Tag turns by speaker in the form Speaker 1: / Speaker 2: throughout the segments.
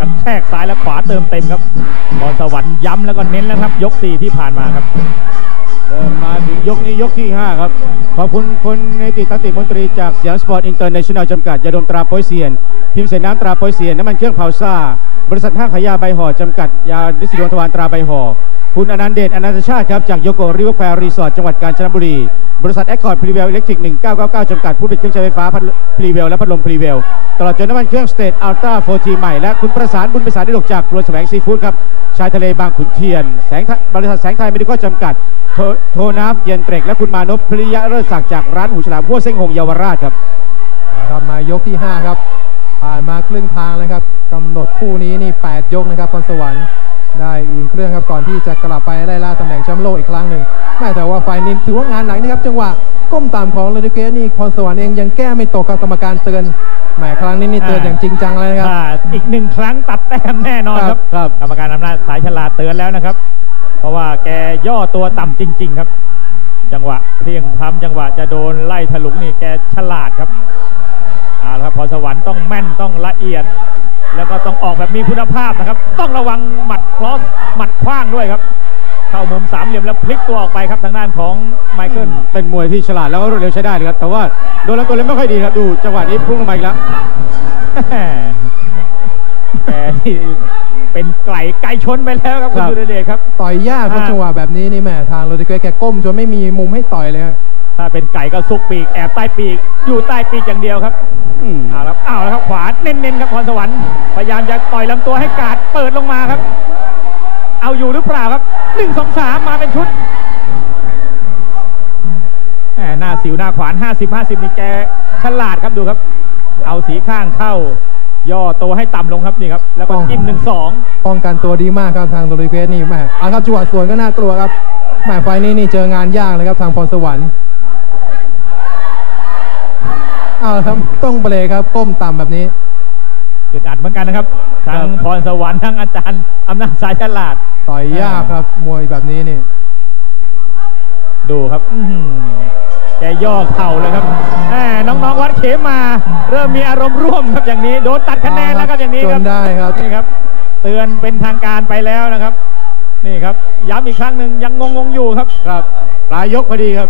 Speaker 1: กระแทกซ้ายและขวาเติมเต็มครับพรสวรรค์ย้ำแล้วก็เน้นแล้วครับ ยก 4 ที่ผ่านมาครับ
Speaker 2: เริ่มมาถึงยกนี้ยกที่ 5 ครับ ขอบคุณคนในติตันติมนตรีจากเสียงสปอร์ตอินเตอร์เนชั่นแนลจำกัดยาดมตราโปยเซียน พิมพ์เสน้ำตราโปยเซียน น้ำมันเครื่องเผาซ่า บริษัทห้างขายยาใบห่อจำกัดยาดิสิดวงทวารตราใบห่อคุณอนันต์เดชอนันตชาติครับจากโยโกริเวอร์แควร์รีสอร์ทจังหวัดกาญจนบุรี บริษัทแอคคอร์ดพรีเวลอิเล็กทริก 1999 จำกัดผู้ผลิตเครื่องใช้ไฟฟ้าพรีเวลและพัดลมพรีเวลตลอดจนน้ำมันเครื่องสเตทอัลตร้าโฟทีใหม่ และคุณประสานบุญประสานดิลกจากครัวแสวงซีฟู้ดครับชายทะเลบางขุนเทียน แสงบริษัทแสงไทยเมดิคอลจำกัด โทโทน้ำเย็นเตรกและคุณมานพพริยะเลิศศักดิ์จากร้านหูฉลามหัวเส้งหงเยาวราชครับ
Speaker 3: นะครับมายกที่ 5 ครับ ผ่านมาครึ่งทางแล้วครับกำหนดคู่นี้นี่ 8 ยกนะครับพรสวรรค์ได้อุ่นเครื่องครับก่อนที่จะกลับไปไล่ล่าตำแหน่งแชมป์โลกอีกครั้งหนึ่งแม่แต่ว่าไฟล์นี้ถือว่างานหนักนะครับ จังหวะก้มต่ำของเลดิเกสนี่พรสวรรค์เองยังแก้ไม่ตกครับกรรมการเตือนแหมครั้งนี้นี่เตือนอย่างจริงจังเลยนะครับ
Speaker 1: ถ้าอีกหนึ่งครั้งตัดแต้มแน่นอนครับ
Speaker 2: ครับ
Speaker 1: กรรมการอำนาจสายฉลาดเตือนแล้วนะครับ เพราะว่าแกย่อตัวต่ำจริง ๆ ครับ จังหวะเพลียงพล้ำจังหวะจะโดนไล่ถลุงนี่แกฉลาดครับเอาละครับพรสวรรค์ต้องแม่นต้องละเอียด แล้วก็ต้องออกแบบมีคุณภาพนะครับ ต้องระวังหมัดคลอสหมัดคว้างด้วยครับ เข้ามุมสามเหลี่ยมแล้วพลิกตัวออกไปครับทางด้านของไมเคิล
Speaker 2: เป็นมวยที่ฉลาดแล้วก็รวดเร็วใช้ได้เลยครับแต่ว่าโดนลำตัวเล่นไม่ค่อยดีครับดูจังหวะนี้พุ่งลงมาอีกแล้ว
Speaker 1: แกนี่เป็นไก่ไก่ชนไปแล้วครับคุณ
Speaker 2: ครับ
Speaker 1: สุรเดชครับ
Speaker 3: ต่อยยากครับ
Speaker 1: อ่า
Speaker 3: จังหวะแบบนี้นี่แหมทางเลดิเกสแกก้มจนไม่มีมุมให้ต่อยเลยครับ
Speaker 1: ถ้าเป็นไก่ก็ซุกปีกแอบใต้ปีก อยู่ใต้ปีกอย่างเดียวครับ
Speaker 2: อืม
Speaker 1: เอาละครับเอาแล้วครับขวาเน้นๆครับพรสวรรค์พยายามจะต่อยลำตัวให้กาดเปิดลงมาครับ เอาอยู่หรือเปล่าครับหนึ่งสองสามมาเป็นชุดแหม่หน้าสิวหน้าขวาน50 50นี่แกฉลาดครับดูครับ เอาสีข้างเข้า ย่อตัวให้ต่ำลงครับนี่ครับ แล้วก็จิ้มหนึ่งสอง
Speaker 3: ป้องกันตัวดีมากครับทางโรดิเกสนี่แหมเอาครับจังหวะสวนก็น่ากลัวครับแหมไฟล์นี้นี่เจองานยากเลยครับทางพรสวรรค์ เอาละครับต้องเบรกครับก้มต่ำแบบนี้
Speaker 1: อึดอัดเหมือนกันนะครับทั้งพรสวรรค์ทั้งอาจารย์อำนาจสายฉลาด
Speaker 3: ต่อยยากครับ มวยแบบนี้นี่
Speaker 1: ดูครับอื้อหือแกย่อเข่าเลยครับแหมน้องๆวัดเขมา เริ่มมีอารมณ์ร่วมครับอย่างนี้โดนตัดคะแนนแล้วครับอย่างนี้
Speaker 3: จ
Speaker 1: ครั
Speaker 3: น
Speaker 1: บ
Speaker 3: ได้ครับ
Speaker 1: นี่ครับ เตือนเป็นทางการไปแล้วนะครับ นี่ครับย้ำอีกครั้งหนึ่งยังงงๆอยู่ครับ
Speaker 2: ครับปลายยกพอดีครับ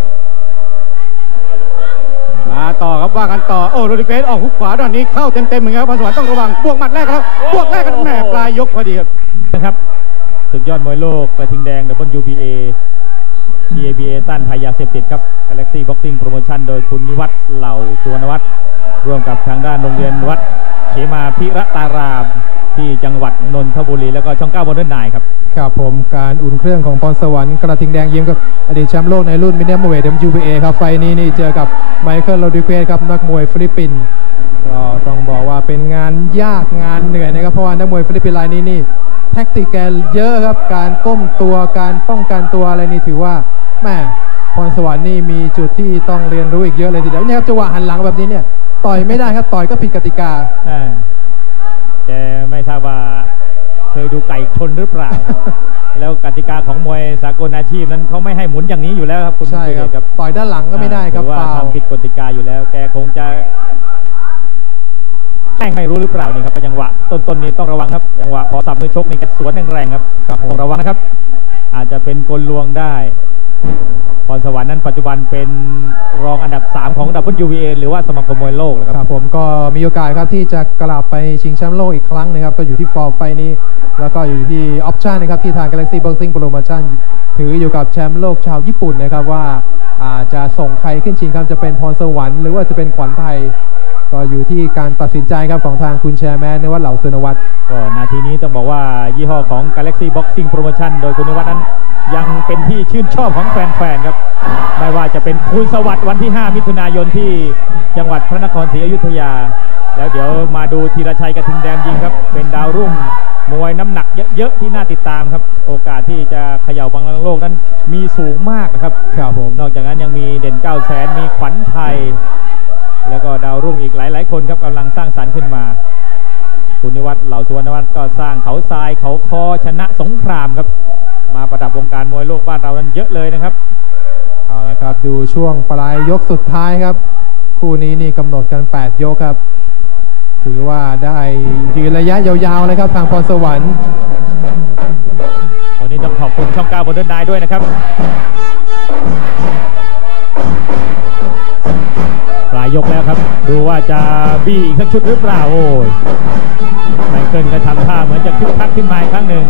Speaker 2: มาต่อครับว่ากันต่อโอ้โรดิเกสออกหุกขวาด้านนี้เข้าเต็มๆเหมือนกันครับพรสวรรค์ต้องระวังบวกหมัดแรกครับบวกแรกกันแหมปลายยกพอดีครับ
Speaker 1: นะครับสุดยอดมวยโลกกระทิงแดง WBA TABA ต้านภัยยาเสพติดครับ Galaxy Boxing Promotion โดยคุณนิวัฒน์เหล่าสุวรรณวัฒน์ร่วมกับทางด้านโรงเรียนวัด เขมาพิระตาราม ที่จังหวัดนนทบุรี แล้วก็ช่องเก้าบนเดินนายครับ
Speaker 3: ครับผมการอุ่นเครื่องของพรสวรรค์กระทิงแดงยิมกับอดีตแชมป์โลกในรุ่นมิเนียมเวท WBA ครับ ไฟล์นี้นี่เจอกับไมเคิลโรดิเกสครับนักมวยฟิลิปปินส์ก็ต้องบอกว่าเป็นงานยากงานเหนื่อยนะครับเพราะว่านักมวยฟิลิปปินส์รายนี้นี่แท็กติกแกเยอะครับการก้มตัวการป้องกันตัวอะไรนี่ถือว่าแม่พรสวรรค์นี่มีจุดที่ต้องเรียนรู้อีกเยอะเลยทีเดียวเนี่ยครับจังหวะหันหลังแบบนี้เนี่ย ต่อยไม่ได้ครับต่อยก็ผิดกติกา
Speaker 1: อ่าแกไม่ทราบว่าเคยดูไก่ชนหรือเปล่า แล้วกติกาของมวยสากลอาชีพนั้นเขาไม่ให้หมุนอย่างนี้อยู่แล้วครับคุณ
Speaker 3: ใช่
Speaker 1: สุ
Speaker 3: ค
Speaker 1: เด
Speaker 3: รับ
Speaker 1: ชครับ
Speaker 3: ต่อยด้านหลังก็ไม่ได้ครับ
Speaker 1: ถือว่า
Speaker 3: ฟาวล์
Speaker 1: ทำผิดกติกาอยู่แล้ว แกคงจะแกล้งไม่รู้หรือเปล่านี่ครับจังหวะต้นๆนี้ต้องระวังครับจังหวะพอสับมือชกนี่แกสวนแรงๆครับต้องระวังนะครับ อาจจะเป็นกลลวงได้พ รสวรรค์นั้นปัจจุบันเป็นรองอันดับ 3 ของ WBA หรือว่าสมาคมมวยโลกเหรอค
Speaker 3: ค
Speaker 1: รั
Speaker 3: รับบผมก็มีโอกาสครับที่จะกลับไปชิงแชมป์โลกอีกครั้งนะครับ ก็อยู่ที่ฟอร์มไฟล์นี้ แล้วก็อยู่ที่ออปชั่นนะครับที่ทาง Galaxy Boxing Promotion ถืออยู่กับแชมป์โลกชาวญี่ปุ่นนะครับว่าอาจะส่งใครขึ้นชิงครับจะเป็นพรสวรรค์หรือว่าจะเป็นขวัญไทยก็อยู่ที่การตัดสินใจครับของทางคุณแชร์แมนในวัดเหล่าสุนวัตร
Speaker 1: ก็นาทีนี้ต้องบอกว่ายี่ห้อของ Galaxy Boxing Promotion โดยคุณนิวัฒน์นั้น ยังเป็นที่ชื่นชอบของแฟนๆครับ ไม่ว่าจะเป็นคุณสวัสดิ์วันที่ 5 มิถุนายนที่จังหวัดพระนครศรีอยุธยา แล้วเดี๋ยวมาดูธีรชัยกระทิงแดงยิงครับ เป็นดาวรุ่งมวยน้ำหนักเยอะๆที่น่าติดตามครับ โอกาสที่จะเขย่าบังลังโลกนั้นมีสูงมากนะครับ
Speaker 3: ครับผม
Speaker 1: นอกจากนั้นยังมีเด่น9 0 0แสนมีขวัญไทย แล้วก็ดาวรุ่งอีกหลายๆ คนครับกำลังสร้างสรรค์ขึ้นมาคุณนิวัฒน์เหล่าสุวรรณวัฒน์ก็สร้างเขาทรายเขาคอชนะสงครามครับ การมวยโลกบ้านเรานั้นเยอะเลยนะครับ
Speaker 3: เอาละครับดูช่วงปลายยกสุดท้ายครับ คู่นี้นี่กำหนดกัน 8 ยกครับ ถือว่าได้ยืนระยะยาวๆเลยครับทางพรสวรรค์
Speaker 1: วันนี้ต้องขอบคุณช่อง9บนเดินไดด้วยนะครับปลายยกแล้วครับ ดูว่าจะบี้อีกสักชุดหรือเปล่าโอ้ยไมเคิลก็ทำท่าเหมือนจะคึกคักขึ้นมาอีกครั้งหนึ่ง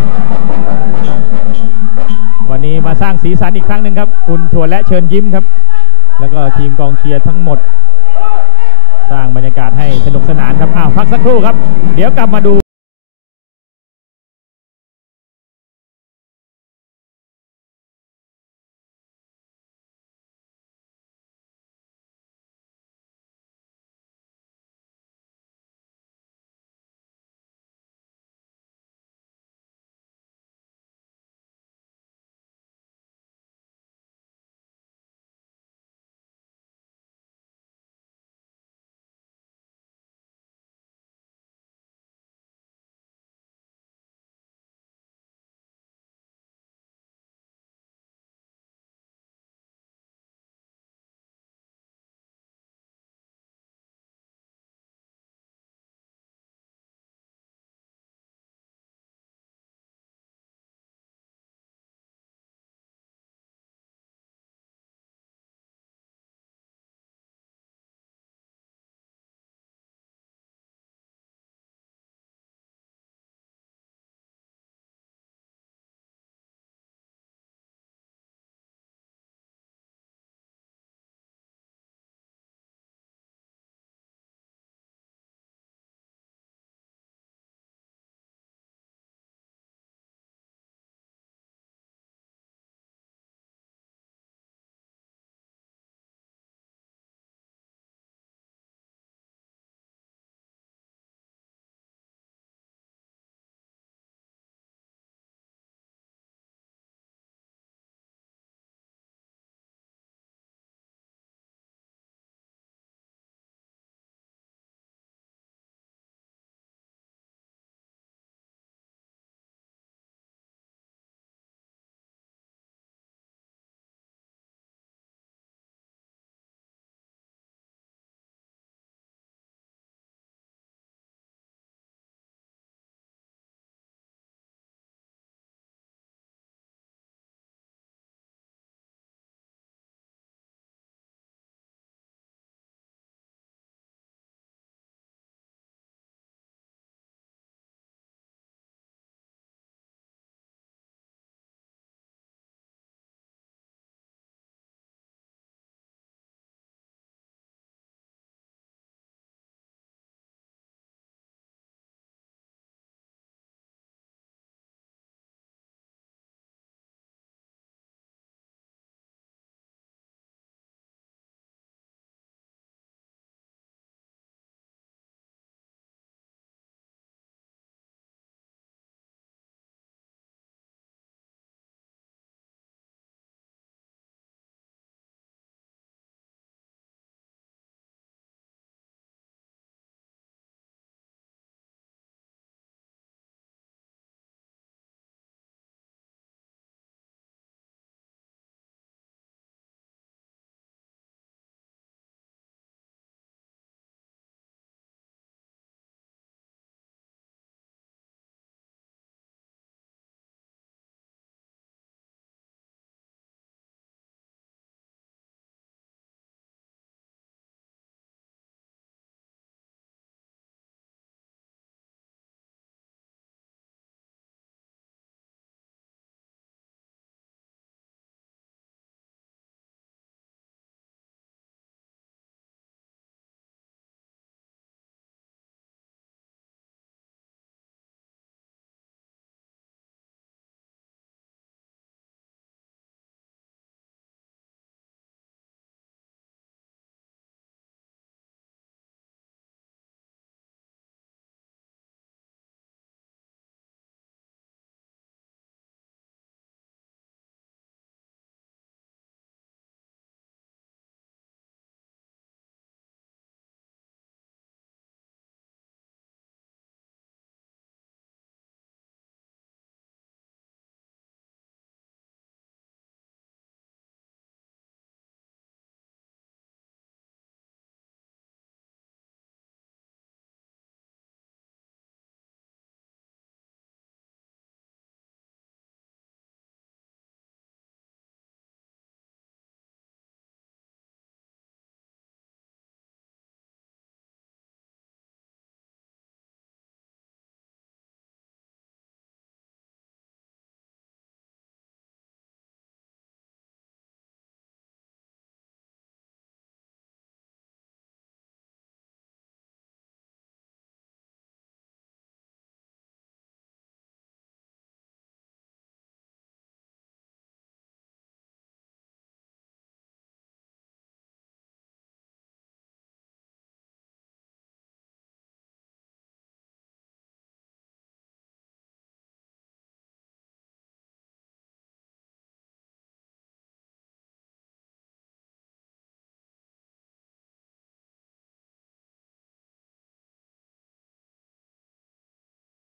Speaker 1: วันนี้มาสร้างสีสันอีกครั้งหนึ่งครับ คุณถั่วและเชิญยิ้มครับ แล้วก็ทีมกองเชียร์ทั้งหมด สร้างบรรยากาศให้สนุกสนานครับอ้าวพักสักครู่ครับ เดี๋ยวกลับมาดู